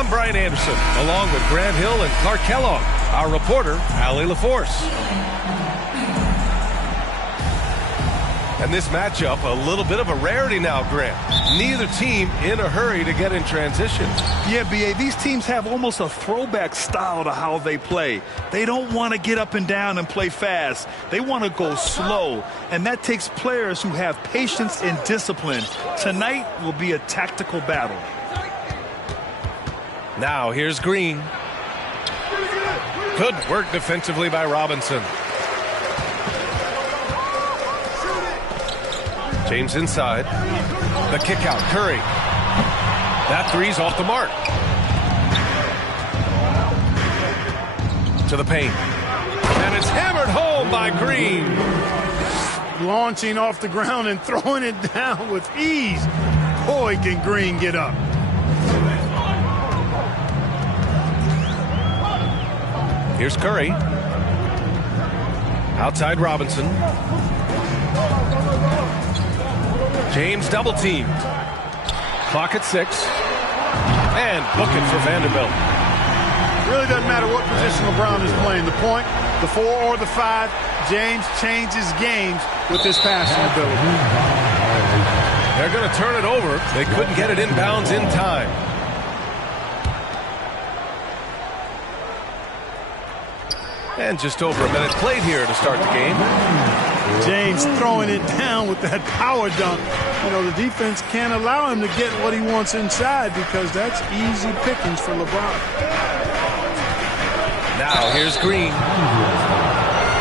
I'm Brian Anderson, along with Grant Hill and Clark Kellogg. Our reporter, Allie LaForce. And this matchup, a little bit of a rarity now, Grant. Neither team in a hurry to get in transition. Yeah, B.A., these teams have almost a throwback style to how they play. They don't want to get up and down and play fast. They want to go slow, and that takes players who have patience and discipline. Tonight will be a tactical battle. Now, here's Green. Good work defensively by Robinson. James inside. The kick out. Curry. That three's off the mark. To the paint. And it's hammered home by Green. Launching off the ground and throwing it down with ease. Boy, can Green get up. Here's Curry. Outside Robinson. James double teamed. Clock at 6. And booking for Vanderbilt. Really doesn't matter what position LeBron is playing. The point, the 4 or the 5. James changes games with his passing ability. They're going to turn it over. They couldn't get it inbounds in time. And just over a minute played here to start the game. James throwing it down with that power dunk. You know, the defense can't allow him to get what he wants inside because that's easy pickings for LeBron. Now here's Green.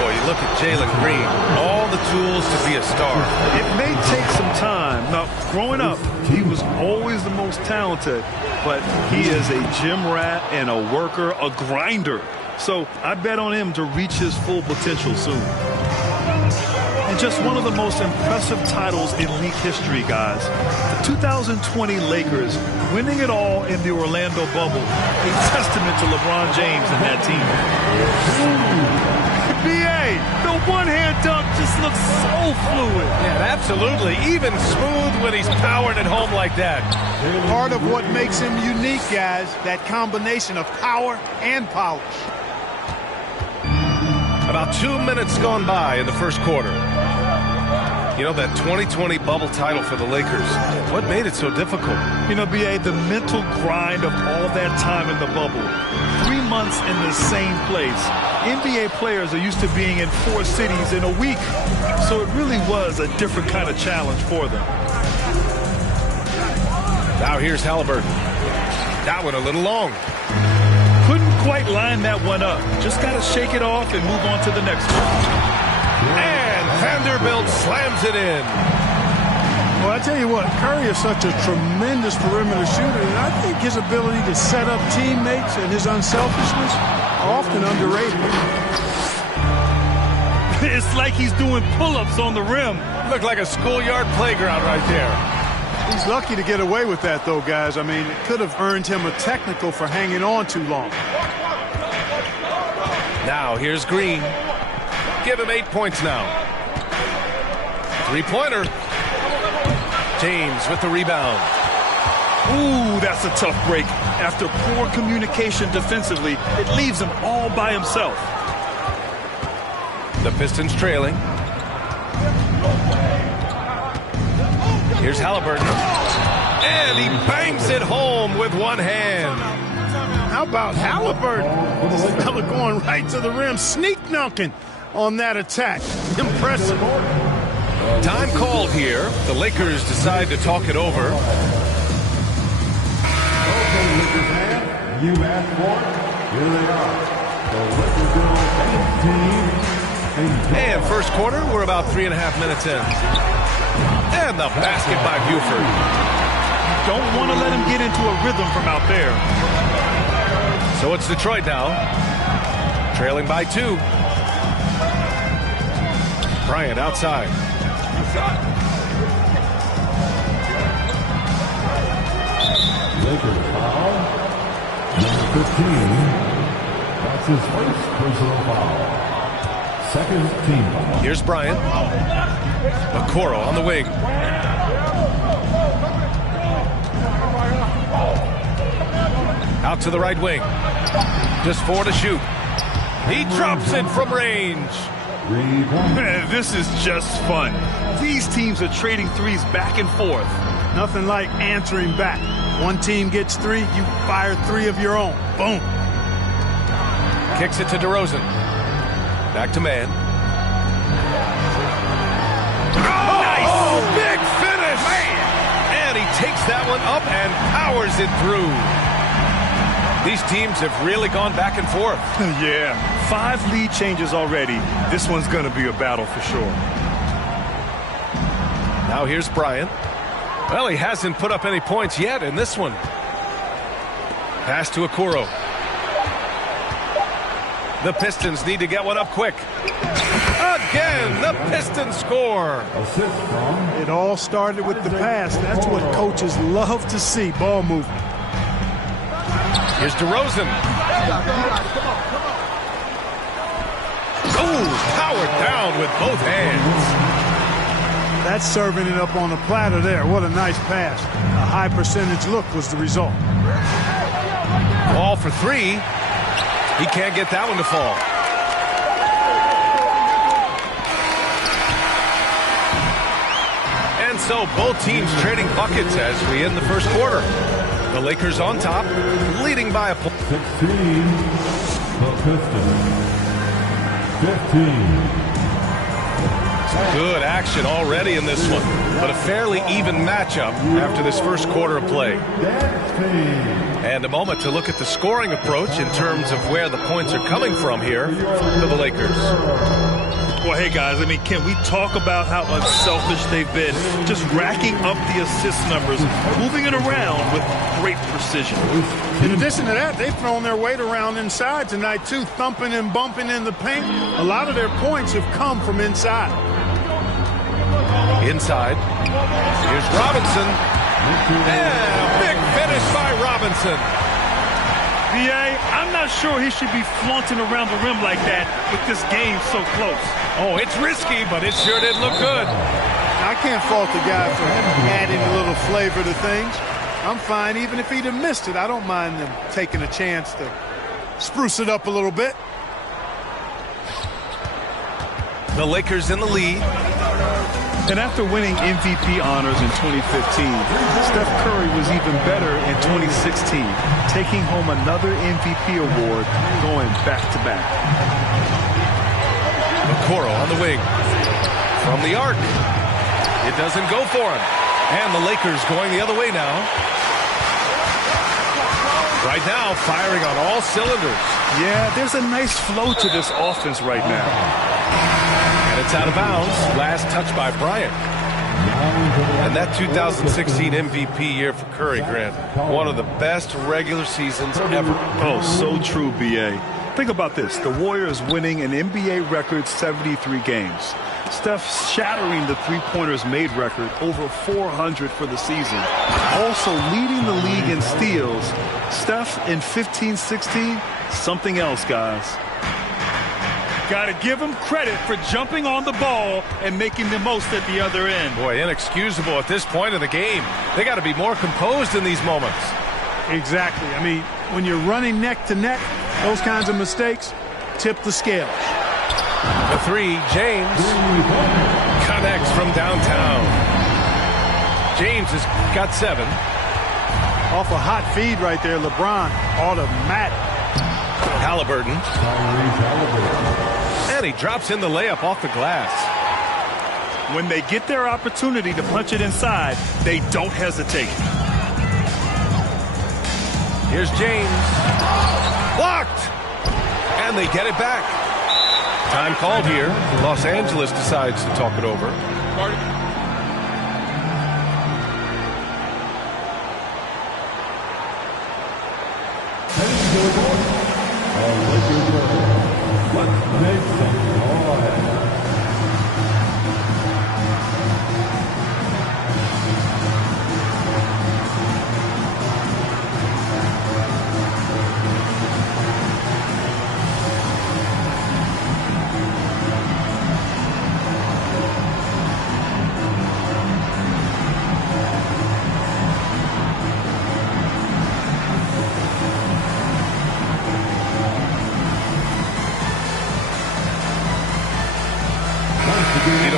Boy, you look at Jalen Green. All the tools to be a star. It may take some time. Now, growing up, he was always the most talented, but he is a gym rat and a worker, a grinder. So I bet on him to reach his full potential soon. And just one of the most impressive titles in league history, guys. The 2020 Lakers winning it all in the Orlando bubble. A testament to LeBron James and that team. B.A., the one-hand dunk just looks so fluid. Yeah, absolutely. Even smooth when he's powered at home like that. Part of what makes him unique, guys, that combination of power and polish. About 2 minutes gone by in the first quarter. You know, that 2020 bubble title for the Lakers, what made it so difficult? You know, B.A., the mental grind of all that time in the bubble. 3 months in the same place. NBA players are used to being in 4 cities in a week. So it really was a different kind of challenge for them. Now here's Halliburton. That one a little long. Couldn't quite line that one up. Just got to shake it off and move on to the next one. And Vanderbilt slams it in. Well, I tell you what, Curry is such a tremendous perimeter shooter, and I think his ability to set up teammates and his unselfishness are often underrated. It's like he's doing pull-ups on the rim. Looked like a schoolyard playground right there. He's lucky to get away with that, though, guys. I mean, it could have earned him a technical for hanging on too long. Now, here's Green. Give him 8 points now. Three-pointer. James with the rebound. Ooh, that's a tough break. After poor communication defensively, it leaves him all by himself. The Pistons trailing. Here's Halliburton. And he bangs it home with one hand. How about Halliburton? This fella going right to the rim, sneak dunking on that attack. Impressive. Time called here. The Lakers decide to talk it over. Okay, Lakers fans, you asked for it. Here they are. The Lakers girls 18. And first quarter, we're about 3.5 minutes in. And the basket by Buford. Don't want to let him get into a rhythm from out there. So it's Detroit now. Trailing by 2. Bryant outside. Lakers foul. Number 15. That's his first personal foul. Second team foul. Here's Bryant. Okoro on the wing. Out to the right wing. Just 4 to shoot. He drops it from range. Man, this is just fun. These teams are trading threes back and forth. Nothing like answering back. One team gets 3, you fire 3 of your own. Boom. Kicks it to DeRozan. Back to man. Oh, big finish! Man. And he takes that one up and powers it through. These teams have really gone back and forth. Yeah, 5 lead changes already. This one's going to be a battle for sure. Now here's Bryant. Well, he hasn't put up any points yet in this one. Pass to Okoro. The Pistons need to get one up quick. Again, the Pistons score. It all started with the pass. That's what coaches love to see, ball movement. Here's DeRozan. Oh, powered down with both hands. That's serving it up on a platter there. What a nice pass. A high percentage look was the result. Ball for 3. He can't get that one to fall. And so both teams trading buckets as we end the first quarter. The Lakers on top, leading by a point. 16, the Pistons. 15. Good action already in this one, but a fairly even matchup after this first quarter of play. And a moment to look at the scoring approach in terms of where the points are coming from here for the Lakers. Well, hey, guys, I mean, can we talk about how unselfish they've been? Just racking up the assist numbers, moving it around with great precision. In addition to that, they've thrown their weight around inside tonight, too, thumping and bumping in the paint. A lot of their points have come from inside. Inside. Here's Robinson. And a big finish by Robinson. B.A., I'm not sure he should be flaunting around the rim like that with this game so close. Oh, it's risky, but it sure did look good. I can't fault the guy for adding a little flavor to things. I'm fine even if he'd have missed it. I don't mind them taking a chance to spruce it up a little bit. The Lakers in the lead. And after winning MVP honors in 2015, Steph Curry was even better in 2016, taking home another MVP award, going back-to-back. Okoro on the wing. From the arc. It doesn't go for him. And the Lakers going the other way now. Right now, firing on all cylinders. Yeah, there's a nice flow to this offense right now. And it's out of bounds. Last touch by Bryant. And that 2016 MVP year for Curry, Grant. One of the best regular seasons ever. Oh, so true, B.A. Think about this. The Warriors winning an NBA record 73 games. Steph shattering the three-pointers made record, over 400 for the season. Also leading the league in steals. Steph in 15-16, something else, guys. Got to give him credit for jumping on the ball and making the most at the other end. Boy, inexcusable at this point of the game. They got to be more composed in these moments. Exactly. I mean, when you're running neck to neck, those kinds of mistakes tip the scales. The 3, James connects from downtown. James has got 7. Off a hot feed right there, LeBron, automatic. Halliburton. And he drops in the layup off the glass. When they get their opportunity to punch it inside, they don't hesitate. Here's James. Blocked! And they get it back. Time called here. Los Angeles decides to talk it over.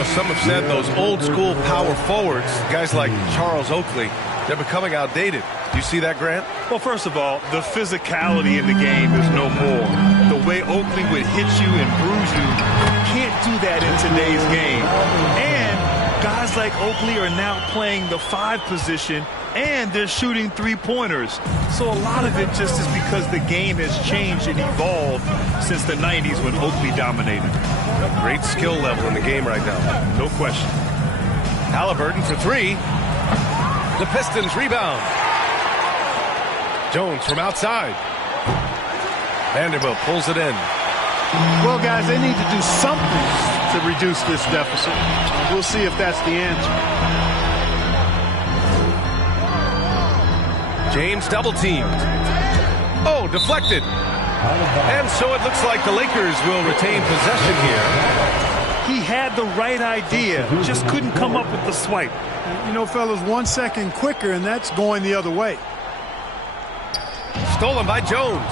know, some have said those old school power forwards, guys like Charles Oakley, they're becoming outdated. Do you see that, Grant? Well, first of all, the physicality in the game is no more. The way Oakley would hit you and bruise you, can't do that in today's game. And guys like Oakley are now playing the 5 position, and they're shooting 3-pointers. So a lot of it just is because the game has changed and evolved since the 90s when Oakley dominated. A great skill level in the game right now. No question. Halliburton for 3. The Pistons rebound. Jones from outside. Vanderbilt pulls it in. Well, guys, they need to do something to reduce this deficit. We'll see if that's the answer. James double teamed. Oh, deflected. And so it looks like the Lakers will retain possession here. He had the right idea, just couldn't come up with the swipe. You know, fellas, 1 second quicker, and that's going the other way. Stolen by Jones.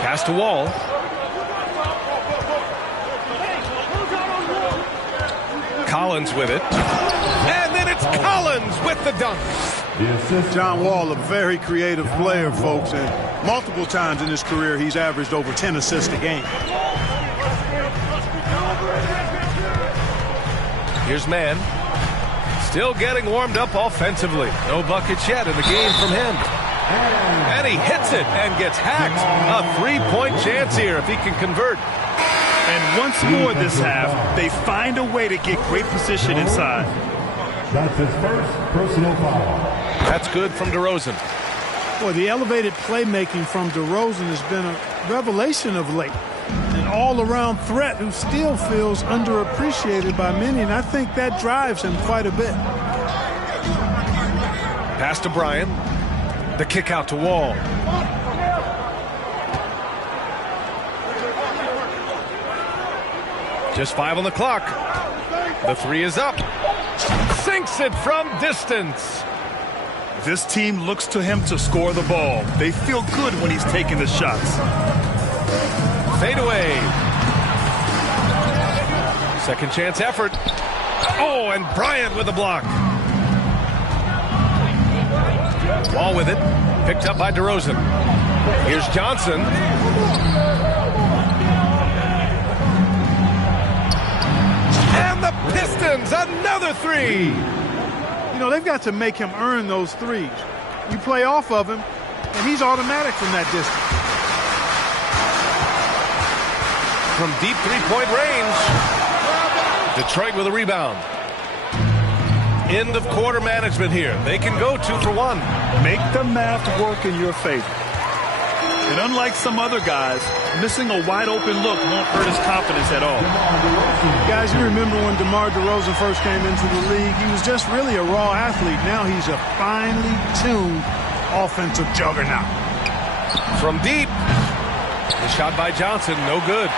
Pass to Wall. Collins with it. And then it's Collins with the dunk. John Wall, a very creative player, folks, and multiple times in his career he's averaged over 10 assists a game. Here's Mann. Still getting warmed up offensively. No buckets yet in the game from him. And he hits it and gets hacked. A 3-point chance here if he can convert. And once more this half, they find a way to get great position inside. That's his first personal foul. That's good from DeRozan. Boy, the elevated playmaking from DeRozan has been a revelation of late. An all-around threat who still feels underappreciated by many, and I think that drives him quite a bit. Pass to Bryant. The kick out to Wall. Just 5 on the clock. The 3 is up. Sinks it from distance. This team looks to him to score the ball. They feel good when he's taking the shots. Fade away. Second chance effort. Oh, and Bryant with a block. Wall with it. Picked up by DeRozan. Here's Johnson. And the Pistons, another 3. You know, they've got to make him earn those threes. You play off of him, and he's automatic from that distance. From deep 3-point range. Detroit with a rebound. End of quarter management here. They can go 2 for 1. Make the math work in your favor. And unlike some other guys, missing a wide-open look won't hurt his confidence at all. Guys, you remember when DeMar DeRozan first came into the league, he was just really a raw athlete. Now he's a finely tuned offensive juggernaut. From deep. The shot by Johnson, no good.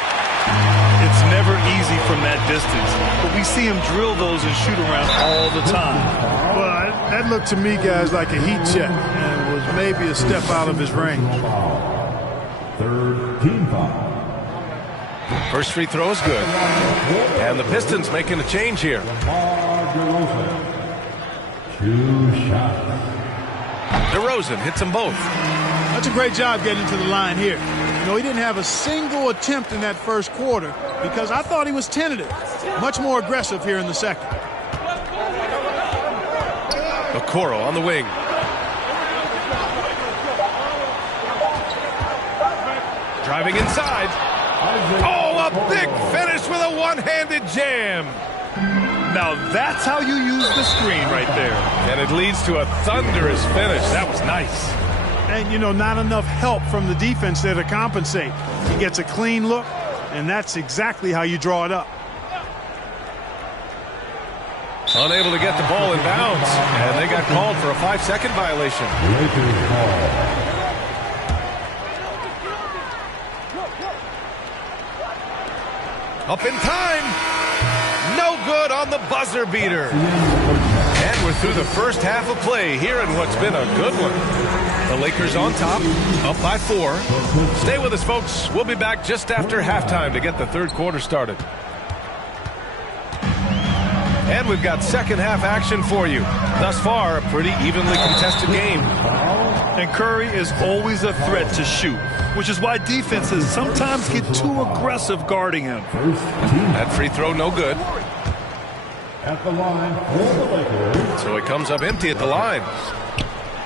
It's never easy from that distance, but we see him drill those and shoot around all the time. Well, that looked to me, guys, like a heat check and was maybe a step out of his range. Third team foul. First free throw is good. And the Pistons making a change here. 2 shots. DeRozan hits them both. That's a great job getting to the line here. You know, he didn't have a single attempt in that first quarter because I thought he was tentative. Much more aggressive here in the second. Okoro on the wing. Driving inside. Oh, a big finish with a one-handed jam. Now that's how you use the screen right there. And it leads to a thunderous finish. That was nice. And, you know, not enough help from the defense there to compensate. He gets a clean look, and that's exactly how you draw it up. Unable to get the ball in bounds. And they got called for a 5-second violation. Up in time. No good on the buzzer beater. And we're through the first half of play here in what's been a good one. The Lakers on top, up by 4. Stay with us, folks. We'll be back just after halftime to get the third quarter started. And we've got second half action for you. Thus far, a pretty evenly contested game. And Curry is always a threat to shoot, which is why defenses sometimes get too aggressive guarding him. That free throw no good. At the line for the Lakers. So he comes up empty at the line.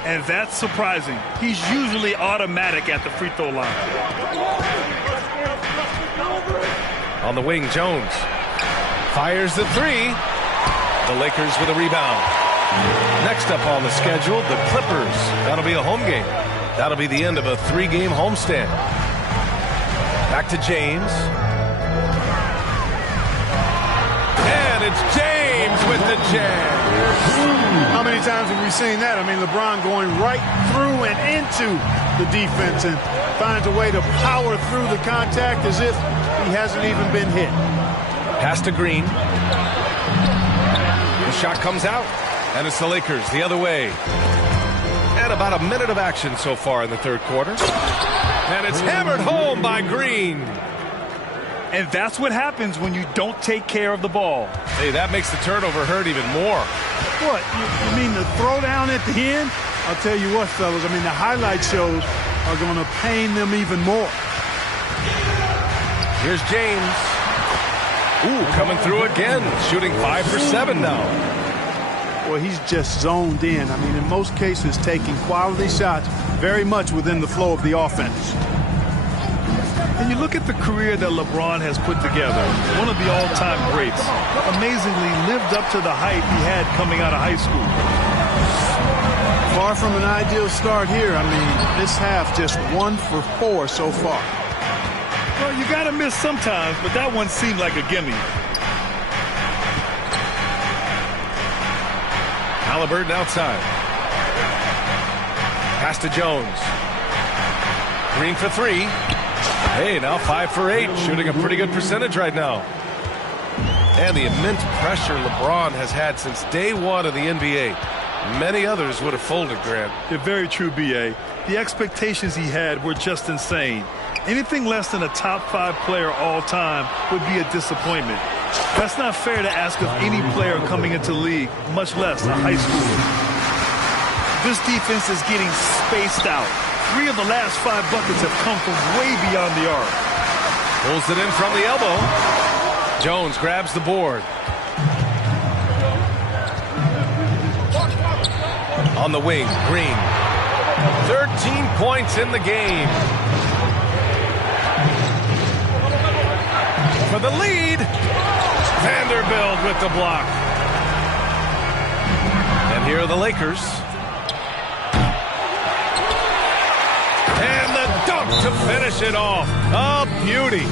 And that's surprising. He's usually automatic at the free throw line. On the wing, Jones fires the 3. The Lakers with a rebound. Next up on the schedule, the Clippers. That'll be a home game. That'll be the end of a 3-game homestand. Back to James. And it's James with the jam. How many times have we seen that? I mean, LeBron going right through and into the defense and finds a way to power through the contact as if he hasn't even been hit. Pass to Green. The shot comes out, and it's the Lakers the other way. And about a minute of action so far in the third quarter. And it's hammered home by Green. And that's what happens when you don't take care of the ball. Hey, that makes the turnover hurt even more. What? You mean the throwdown at the end? I'll tell you what, fellas. I mean, the highlight shows are going to pain them even more. Here's James. Ooh, coming through again. Shooting 5 for 7 now. Well, he's just zoned in. I mean, in most cases, taking quality shots very much within the flow of the offense. And you look at the career that LeBron has put together, one of the all-time greats, amazingly lived up to the hype he had coming out of high school. Far from an ideal start here. I mean, this half just 1 for 4 so far. Well, you got to miss sometimes, but that one seemed like a gimme. Halliburton outside. Pass to Jones. Green for 3. Hey, now 5 for 8, shooting a pretty good percentage right now. And the immense pressure LeBron has had since day 1 of the NBA. Many others would have folded, Grant. Yeah, very true, B.A. The expectations he had were just insane. Anything less than a top 5 player all time would be a disappointment. That's not fair to ask of any player coming into the league, much less a high schooler. This defense is getting spaced out. 3 of the last 5 buckets have come from way beyond the arc. Pulls it in from the elbow. Jones grabs the board. On the wing, Green. 13 points in the game. For the lead, Vanderbilt with the block. And here are the Lakers. And the dunk to finish it off. A beauty.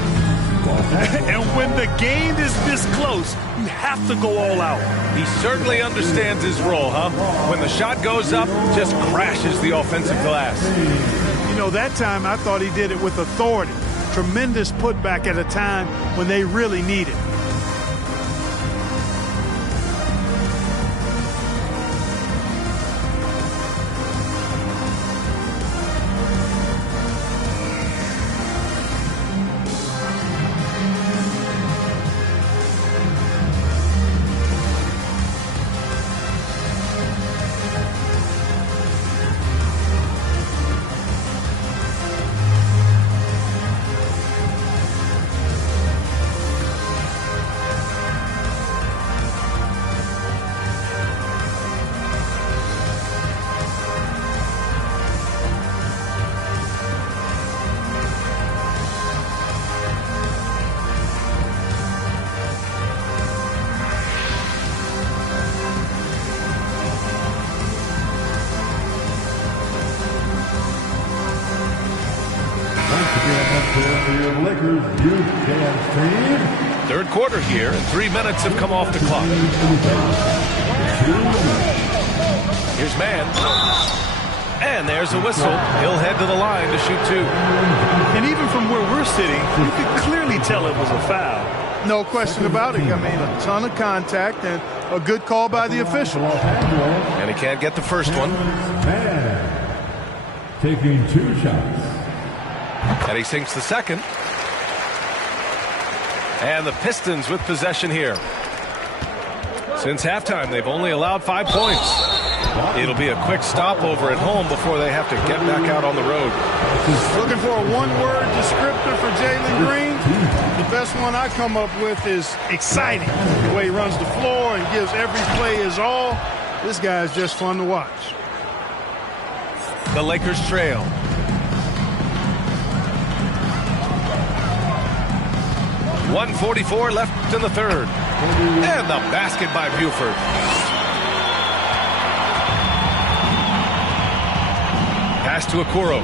And when the game is this close, you have to go all out. He certainly understands his role, huh? When the shot goes up, just crashes the offensive glass. You know, that time I thought he did it with authority. Tremendous putback at a time when they really need it. Third quarter here, and 3 minutes have come off the clock. Here's Mann. And there's a whistle. He'll head to the line to shoot 2. And even from where we're sitting, you could clearly tell it was a foul. No question about it. I mean, a ton of contact, and A good call by the official. And he can't get the first one. Taking 2 shots. And he sinks the second. And the Pistons with possession here. Since halftime, they've only allowed 5 points. It'll be a quick stopover at home before they have to get back out on the road. Looking for a one-word descriptor for Jalen Green. The best one I come up with is exciting. The way he runs the floor and gives every play his all. This guy is just fun to watch. The Lakers trail. .144 left in the third. And the basket by Buford. Pass to Okoro.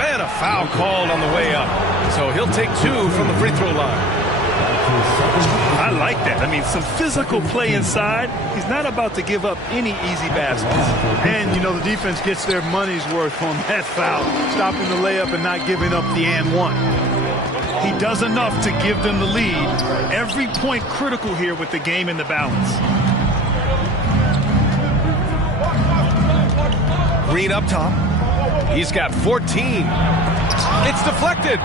And a foul called on the way up. So he'll take 2 from the free throw line. I like that. I mean, some physical play inside. He's not about to give up any easy baskets. And, you know, the defense gets their money's worth on that foul. Stopping the layup and not giving up the and one. He does enough to give them the lead. Every point critical here with the game in the balance. Green up top. He's got 14. It's deflected.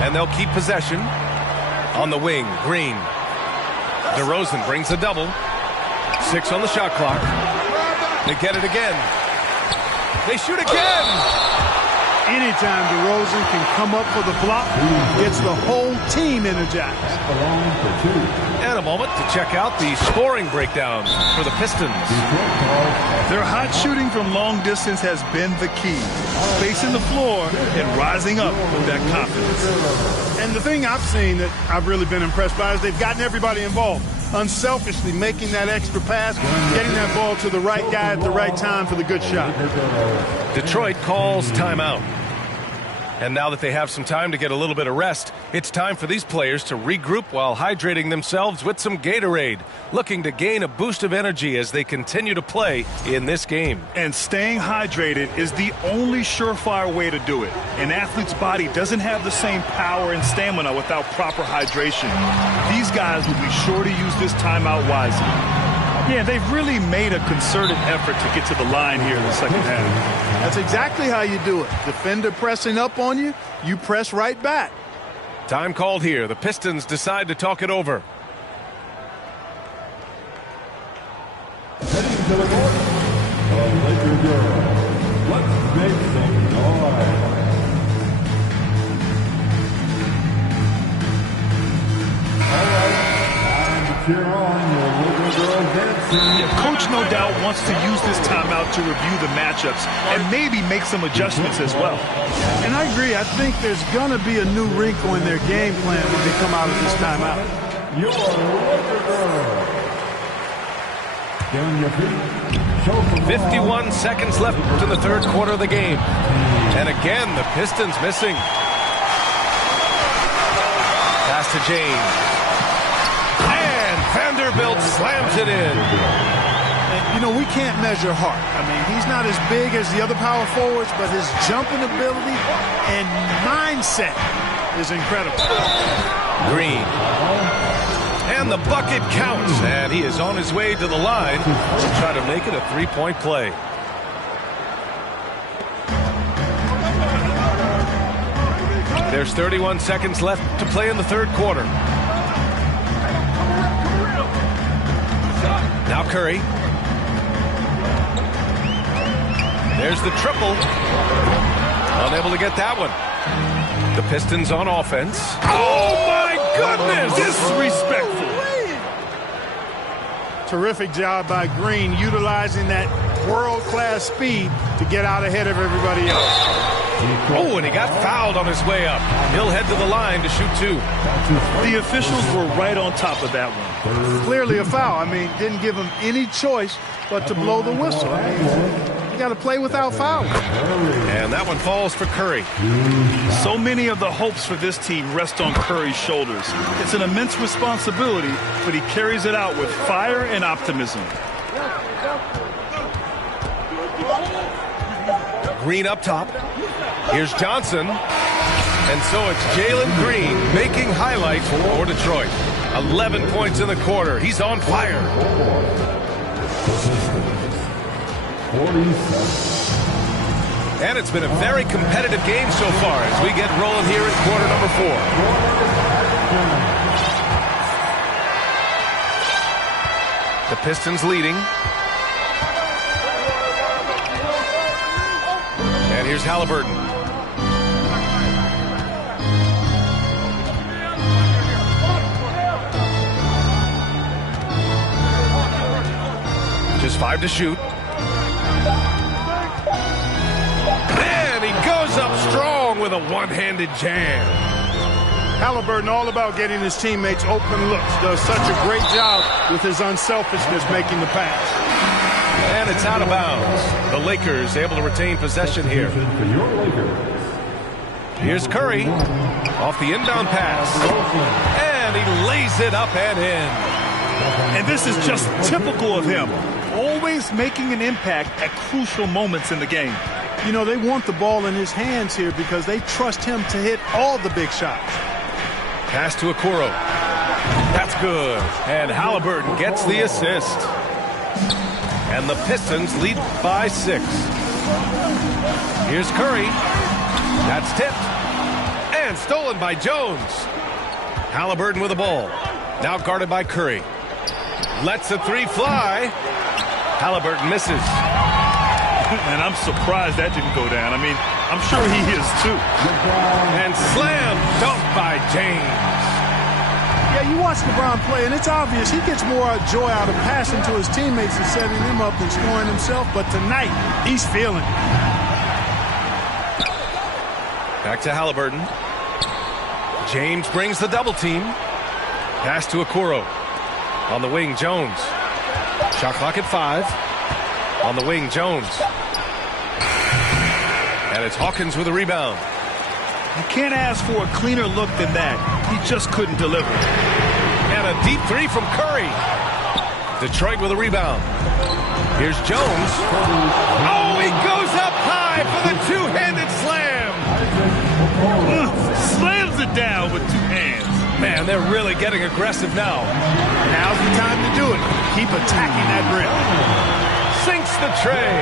And they'll keep possession. On the wing, Green. DeRozan brings a double. 6 on the shot clock. They get it again. They shoot again. Anytime DeRozan can come up for the block, gets the whole team energized. And a moment to check out the scoring breakdown for the Pistons. Their hot shooting from long distance has been the key. Spacing the floor and rising up with that confidence. And the thing I've seen that I've really been impressed by is they've gotten everybody involved. Unselfishly making that extra pass, getting that ball to the right guy at the right time for the good shot. Detroit calls timeout. And now that they have some time to get a little bit of rest, it's time for these players to regroup while hydrating themselves with some Gatorade, looking to gain a boost of energy as they continue to play in this game. And staying hydrated is the only surefire way to do it. An athlete's body doesn't have the same power and stamina without proper hydration. These guys will be sure to use this timeout wisely. Yeah, they've really made a concerted effort to get to the line here in the second half. That's exactly how you do it. Defender pressing up on you, you press right back. Time called here. The Pistons decide to talk it over. Heading to the court, the Laker girls. Let's make some noise. All right, time to cheer on your Laker girls dancing. Yeah, Coach no doubt wants to use this timeout to review the matchups and maybe make some adjustments as well. And I agree. I think there's going to be a new wrinkle in their game plan when they come out of this timeout. Your Laker girls. Get on your feet. Show some 51 seconds left in the third quarter of the game. And again, the Pistons missing. Pass to James. And Vanderbilt slams it in. And, you know, we can't measure heart. I mean, he's not as big as the other power forwards, but his jumping ability and mindset is incredible. Green. And the bucket counts. And he is on his way to the line to try to make it a three-point play. There's 31 seconds left to play in the third quarter. Now Curry. There's the triple. Unable to get that one. The Pistons on offense. Oh, my goodness! Disrespectful. Terrific job by Green, utilizing that world-class speed to get out ahead of everybody else. Oh, and he got fouled on his way up. He'll head to the line to shoot 2. The officials were right on top of that one. Clearly a foul. I mean, didn't give him any choice but to blow the whistle. I mean, you got to play without fouling. And that one falls for Curry. So many of the hopes for this team rest on Curry's shoulders. It's an immense responsibility, but he carries it out with fire and optimism. Green up top. Here's Johnson. And so it's Jalen Green making highlights for Detroit. 11 points in the quarter. He's on fire. 47. And it's been a very competitive game so far as we get rolling here in quarter number 4. The Pistons leading. And here's Halliburton. Just 5 to shoot. And he goes up strong with a one-handed jam. Halliburton all about getting his teammates open looks. Does such a great job with his unselfishness making the pass. And it's out of bounds. The Lakers able to retain possession here. Here's Curry off the inbound pass. And he lays it up and in. And this is just typical of him. Always making an impact at crucial moments in the game. You know, they want the ball in his hands here because they trust him to hit all the big shots. Pass to Okoro. That's good. And Halliburton gets the assist. And the Pistons lead by 6. Here's Curry. That's tipped. And stolen by Jones. Halliburton with the ball. Now guarded by Curry. Lets the 3 fly. Halliburton misses. And I'm surprised that didn't go down. I mean, I'm sure he is too. And slam dunk by James. Yeah, you watch LeBron play, and it's obvious he gets more joy out of passing to his teammates and setting them up than scoring himself. But tonight, he's feeling it. Back to Halliburton. James brings the double team. Pass to Okoro. On the wing, Jones. Shot clock at 5. On the wing, Jones. And it's Hawkins with a rebound. You can't ask for a cleaner look than that. He just couldn't deliver. And a deep 3 from Curry. Detroit with a rebound. Here's Jones. Oh, he goes up high for the two-handed slam. Slams it down with 2 hands. Man, they're really getting aggressive now. Now's the time to do it. Keep attacking that rim. Sinks the tray.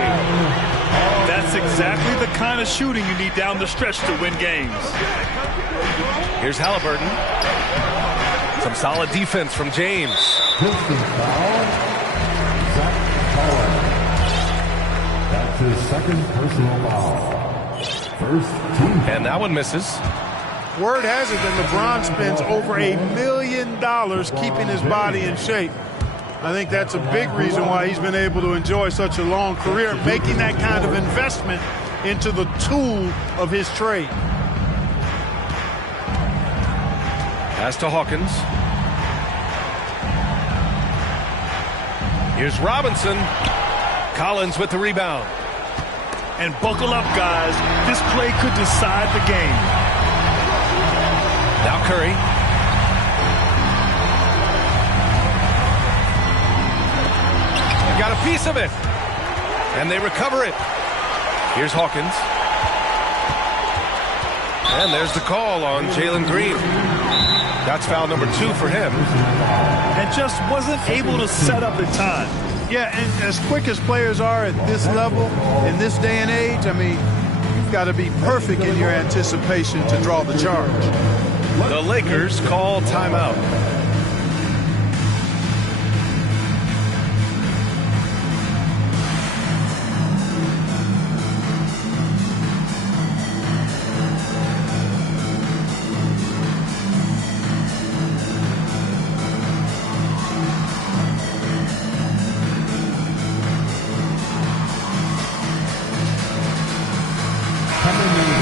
That's exactly the kind of shooting you need down the stretch to win games. Here's Halliburton. Some solid defense from James. That's his second personal foul. First team. And that one misses. Word has it that LeBron spends over $1 million keeping his body in shape. I think that's a big reason why he's been able to enjoy such a long career, making that kind of investment into the tool of his trade. Pass to Hawkins. Here's Robinson. Collins with the rebound. And buckle up, guys. This play could decide the game. Now Curry. Got a piece of it. And they recover it. Here's Hawkins. And there's the call on Jalen Green. That's foul number 2 for him. And just wasn't able to set up in time. Yeah, and as quick as players are at this level, in this day and age, I mean, you've got to be perfect in your anticipation to draw the charge. The Lakers call timeout.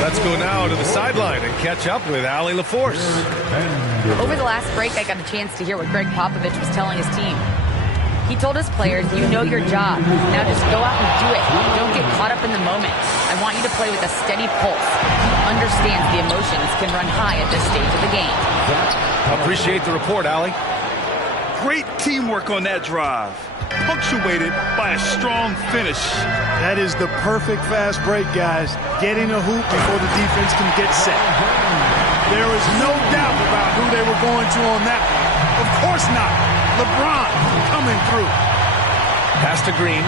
Let's go now to the sideline and catch up with Allie LaForce. Over the last break, I got a chance to hear what Greg Popovich was telling his team. He told his players, you know your job. Now just go out and do it. Don't get caught up in the moment. I want you to play with a steady pulse. He understands the emotions can run high at this stage of the game. Appreciate the report, Allie. Great teamwork on that drive. Punctuated by a strong finish. That is the perfect fast break, guys. Getting a hoop before the defense can get set. There is no doubt about who they were going to on that one. Of course not. LeBron coming through. Pass to Green.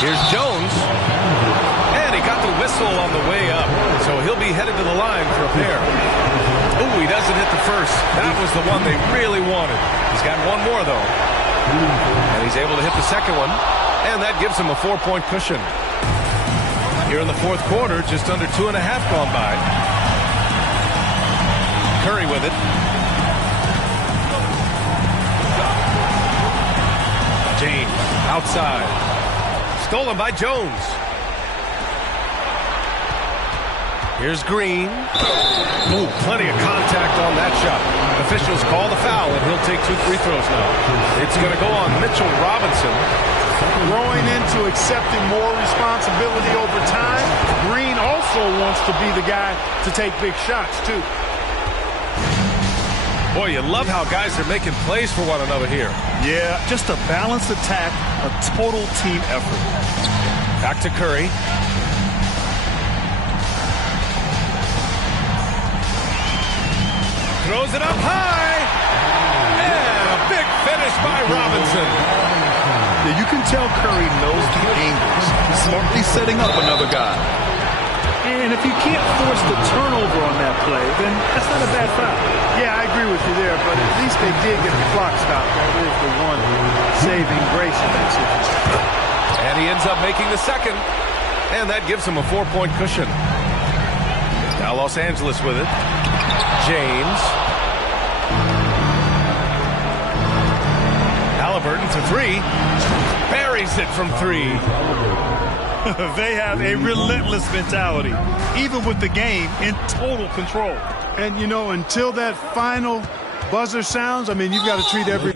Here's Jones. And he got the whistle on the way up. So he'll be headed to the line for a pair. Ooh, he doesn't hit the first. That was the one they really wanted. He's got one more, though. And he's able to hit the second one. And that gives him a 4-point cushion. Here in the fourth quarter, just under 2.5 gone by. Curry with it. James outside. Stolen by Jones. Here's Green. Ooh, plenty of contact on that shot. Officials call the foul, and he'll take 2 free throws now. It's going to go on Mitchell Robinson. Growing into accepting more responsibility over time. Green also wants to be the guy to take big shots, too. Boy, you love how guys are making plays for one another here. Yeah, just a balanced attack, a total team effort. Back to Curry. Throws it up high. And a big finish by Robinson. Yeah, you can tell Curry knows the angles. He's smartly setting up another guy. And if you can't force the turnover on that play, then that's not a bad foul. Yeah, I agree with you there, but at least they did get the clock stopped. That is the one saving grace in that situation. And he ends up making the second. And that gives him a 4-point cushion. Now Los Angeles with it. James. Halliburton to 3. Buries it from 3. They have a relentless mentality, even with the game in total control. And, you know, until that final buzzer sounds, I mean, you've got to treat every